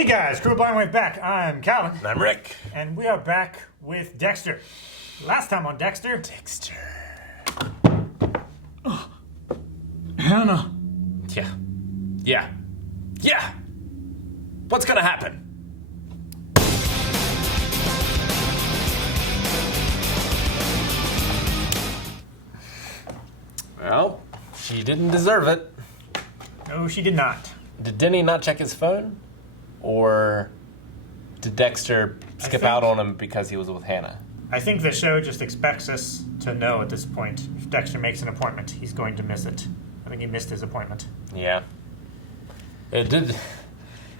Hey guys, Crew Blind Wave back. I'm Calvin. And I'm Rick. And we are back with Dexter. Last time on Dexter. Hannah. Yeah. What's gonna happen? Well, she didn't deserve it. No, she did not. Did Denny not check his phone? Or did Dexter skip out on him because he was with Hannah? I think the show just expects us to know at this point if Dexter makes an appointment, he's going to miss it. I think he missed his appointment. Yeah. It did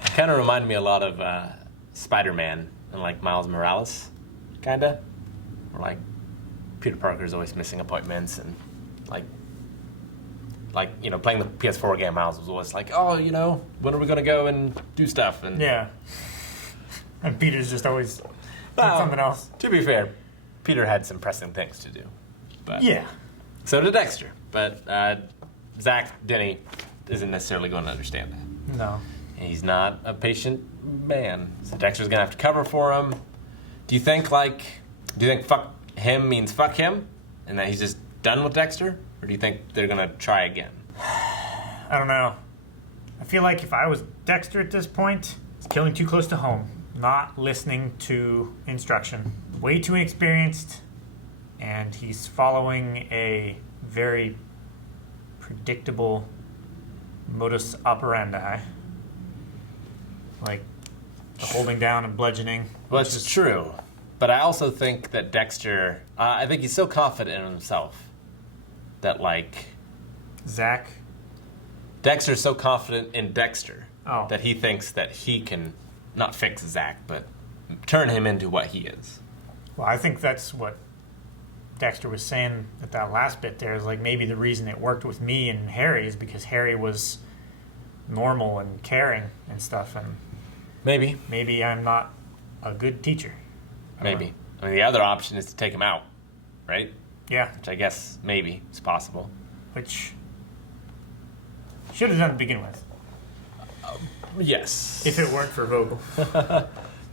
kind of remind me a lot of Spider-Man and like Miles Morales, kind of. Where like Peter Parker's always missing appointments and like playing the PS4 game, Miles was always like, oh, when are we going to go and do stuff? And yeah. And Peter's just always doing something else. To be fair, Peter had some pressing things to do. But yeah. So did Dexter. But Zach, Denny, isn't necessarily going to understand that. No. And he's not a patient man. So Dexter's going to have to cover for him. Do you think fuck him means fuck him? And that he's just done with Dexter? Or do you think they're going to try again? I don't know. I feel like if I was Dexter at this point, it's killing too close to home. Not listening to instruction. Way too inexperienced. And he's following a very predictable modus operandi. Like the holding down and bludgeoning. Well, it's true. But I also think that Dexter, I think he's so confident in himself that Dexter's so confident in Dexter that he thinks that he can not fix Zach, but turn him into what he is. Well, I think that's what Dexter was saying at that last bit there, is like maybe the reason it worked with me and Harry is because Harry was normal and caring and stuff, and maybe I'm not a good teacher. Maybe. I mean, the other option is to take him out, right? Yeah. Which I guess maybe is possible. Which should have done to begin with. Yes. If it weren't for Vogel.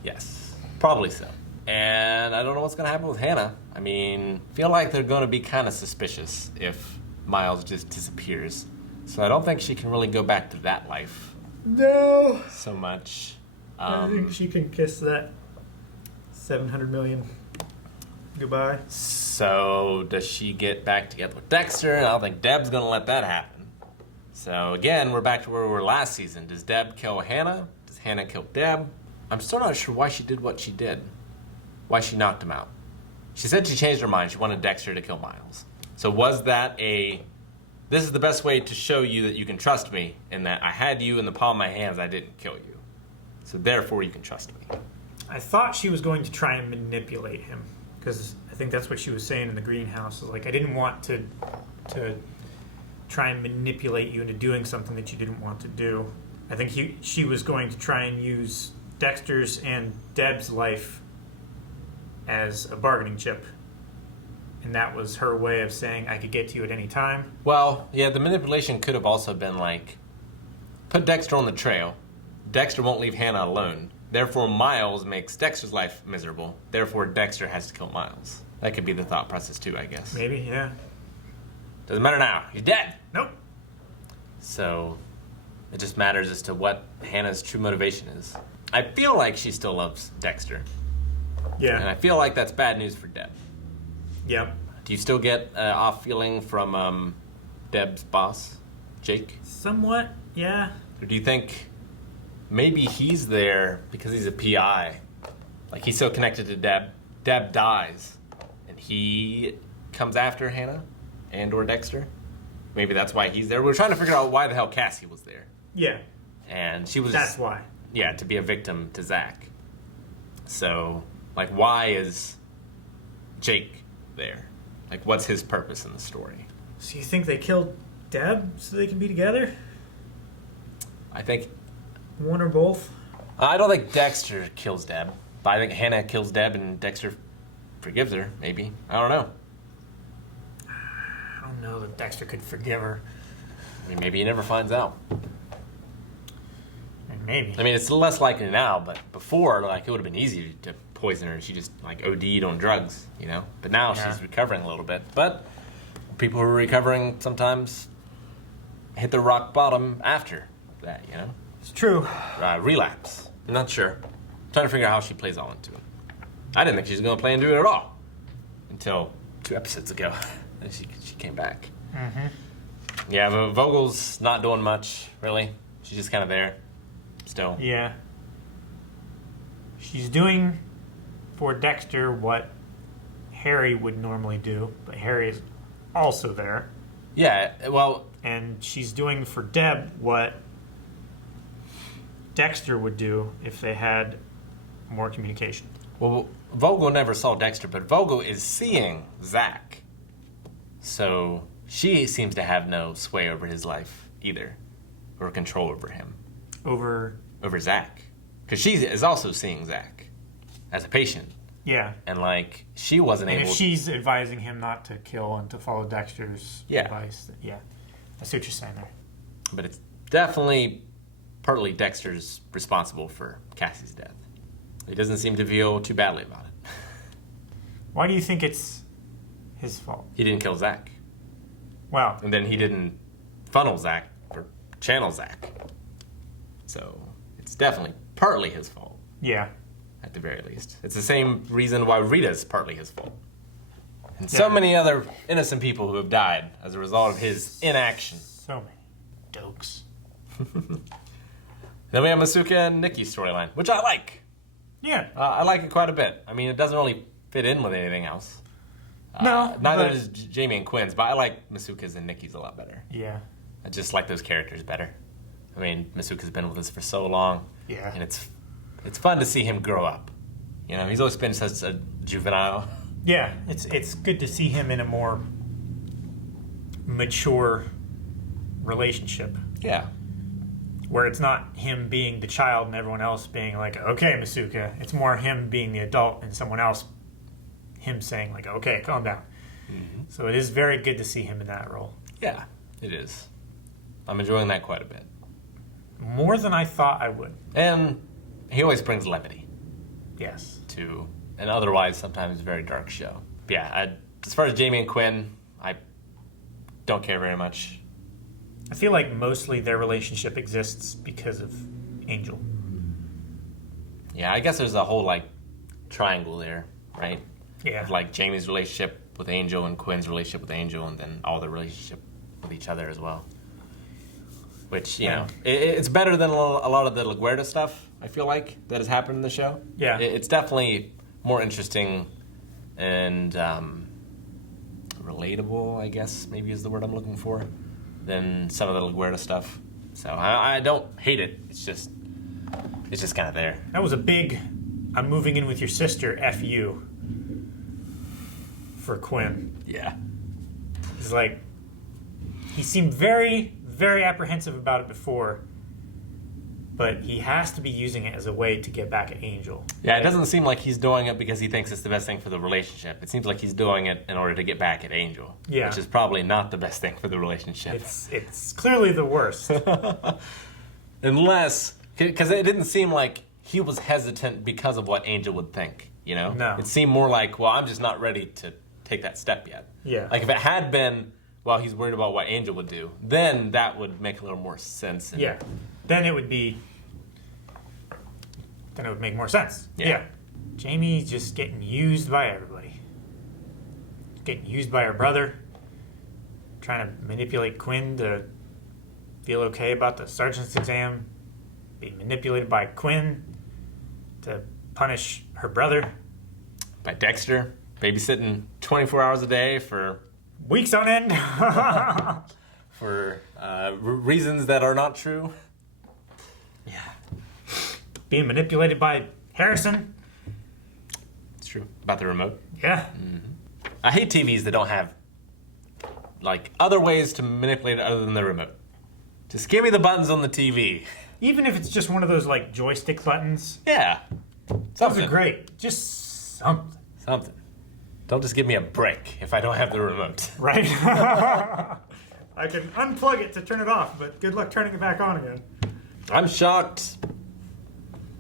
Yes. Probably so. And I don't know what's going to happen with Hannah. I mean, feel like they're going to be kind of suspicious if Miles just disappears. So I don't think she can really go back to that life. No. So much. I think she can kiss that 700 million goodbye. So does she get back together with Dexter? I don't think Deb's going to let that happen. So again, we're back to where we were last season. Does Deb kill Hannah? Does Hannah kill Deb? I'm still not sure why she did what she did. Why she knocked him out. She said she changed her mind. She wanted Dexter to kill Miles. So was that this is the best way to show you that you can trust me, and that I had you in the palm of my hands, I didn't kill you. So therefore you can trust me. I thought she was going to try and manipulate him, because I think that's what she was saying in the greenhouse. Like, I didn't want to try and manipulate you into doing something that you didn't want to do. I think she was going to try and use Dexter's and Deb's life as a bargaining chip. And that was her way of saying, I could get to you at any time. Well, yeah, the manipulation could have also been like, put Dexter on the trail. Dexter won't leave Hannah alone. Therefore, Miles makes Dexter's life miserable. Therefore, Dexter has to kill Miles. That could be the thought process too, I guess. Maybe, yeah. Doesn't matter now. He's dead. Nope. So it just matters as to what Hannah's true motivation is. I feel like she still loves Dexter. Yeah. And I feel like that's bad news for Deb. Yep. Do you still get an off feeling from Deb's boss, Jake? Somewhat, yeah. Or do you think maybe he's there because he's a PI? Like, he's so connected to Deb. Deb dies, and he comes after Hannah and or Dexter? Maybe that's why he's there. We're trying to figure out why the hell Cassie was there. Yeah. And she was... That's why. Yeah, to be a victim to Zach. So, like, why is Jake there? Like, what's his purpose in the story? So you think they killed Deb so they can be together? I think... One or both? I don't think Dexter kills Deb. But I think Hannah kills Deb and Dexter forgives her, maybe. I don't know. I don't know that Dexter could forgive her. I mean, maybe he never finds out. And Maybe. I mean, it's less likely now, but before, like, it would have been easy to poison her and she just, like, OD'd on drugs, you know? But now she's recovering a little bit. But people who are recovering sometimes hit the rock bottom after that, you know? It's true. Relapse. I'm not sure. I'm trying to figure out how she plays all into it. I didn't think she was going to play into it at all until 2 episodes ago. And she came back. Mm-hmm. Yeah, but Vogel's not doing much, really. She's just kind of there still. Yeah. She's doing for Dexter what Harry would normally do, but Harry is also there. Yeah, well... And she's doing for Deb what Dexter would do if they had more communication. Well, Vogel never saw Dexter, but Vogel is seeing Zach. So she seems to have no sway over his life either, or control over him. Over Zach. Because she is also seeing Zach as a patient. Yeah. And, like, she wasn't able... And if she's advising him not to kill and to follow Dexter's advice, yeah. I see what you're saying there. But it's definitely partly Dexter's responsible for Cassie's death. He doesn't seem to feel too badly about it. Why do you think it's his fault? He didn't kill Zach. Wow. And then he didn't funnel Zach or channel Zach. So it's definitely partly his fault. Yeah. At the very least. It's the same reason why Rita's partly his fault. And so many other innocent people who have died as a result of his inaction. So many dokes. Then we have Masuka and Nikki's storyline, which I like. Yeah. I like it quite a bit. I mean, it doesn't really fit in with anything else. No. Neither does Jamie and Quinn's, but I like Masuka's and Nikki's a lot better. Yeah. I just like those characters better. I mean, Masuka's been with us for so long. Yeah. And it's fun to see him grow up. You know, he's always been such a juvenile. Yeah, it's good to see him in a more mature relationship. Yeah. Where it's not him being the child and everyone else being like, okay, Masuka. It's more him being the adult and someone else, him saying like, okay, calm down. Mm-hmm. So it is very good to see him in that role. Yeah, it is. I'm enjoying that quite a bit. More than I thought I would. And he always brings levity. Yes. To an otherwise sometimes very dark show. But yeah, as far as Jamie and Quinn, I don't care very much. I feel like mostly their relationship exists because of Angel. Yeah, I guess there's a whole, like, triangle there, right? Yeah. Of, like, Jamie's relationship with Angel and Quinn's relationship with Angel and then all the relationship with each other as well. Which, you know, it's better than a lot of the LaGuardia stuff, I feel like, that has happened in the show. Yeah. It's definitely more interesting and relatable, I guess, maybe is the word I'm looking for, than some of the LaGuardia stuff. So I don't hate it. It's just kind of there. That was a big, I'm moving in with your sister, F you, for Quinn. Yeah. He's like, he seemed very, very apprehensive about it before, but he has to be using it as a way to get back at Angel. Yeah, it doesn't seem like he's doing it because he thinks it's the best thing for the relationship. It seems like he's doing it in order to get back at Angel. Yeah. Which is probably not the best thing for the relationship. It's clearly the worst. Unless, because it didn't seem like he was hesitant because of what Angel would think, you know? No. It seemed more like, well, I'm just not ready to take that step yet. Yeah. Like if it had been, well, he's worried about what Angel would do, then that would make a little more sense. Yeah. Then it would make more sense. Yeah. Jamie's just getting used by everybody. Getting used by her brother. Trying to manipulate Quinn to feel okay about the sergeant's exam. Being manipulated by Quinn to punish her brother. By Dexter, babysitting 24 hours a day for... weeks on end. for reasons that are not true. Yeah. Being manipulated by Harrison. It's true. About the remote. Yeah. Mm-hmm. I hate TVs that don't have, like, other ways to manipulate it other than the remote. Just give me the buttons on the TV. Even if it's just one of those, like, joystick buttons. Yeah. Those are great. Just something. Something. Don't just give me a break if I don't have the remote. Right? I can unplug it to turn it off, but good luck turning it back on again. I'm shocked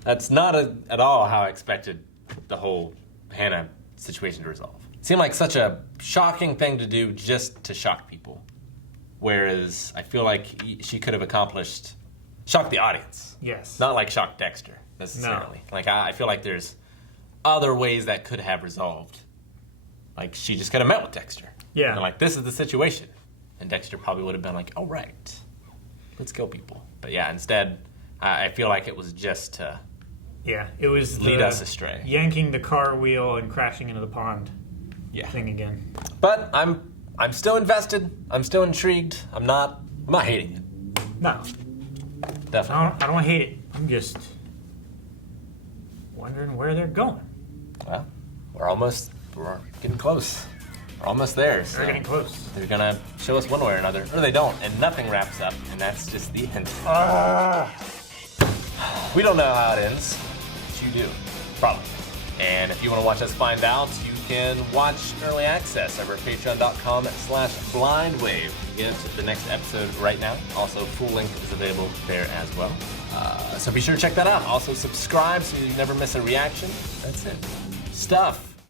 That's not at all how I expected the whole Hannah situation to resolve. It seemed like such a shocking thing to do just to shock people. Whereas I feel like she could have shocked the audience. Yes. Not like shock Dexter, necessarily. No. Like, I feel like there's other ways that could have resolved. Like, she just could have met with Dexter. Yeah. And like, this is the situation. And Dexter probably would have been like, oh, right. Let's kill people. But yeah, instead, I feel like it was just to it was lead us astray. Yanking the car wheel and crashing into the pond thing again. But I'm still invested. I'm still intrigued. I'm not hating it. No. Definitely. I don't hate it. I'm just wondering where they're going. Well, we're getting close. We're almost there. So they're getting close. They're gonna show us one way or another, or they don't, and nothing wraps up, and that's just the end. We don't know how it ends, but you do, probably. And if you want to watch us find out, you can watch early access over at patreon.com/blindwave. Get the next episode right now. Also, full link is available there as well. So be sure to check that out. Also, subscribe so you never miss a reaction. That's it. Stuff.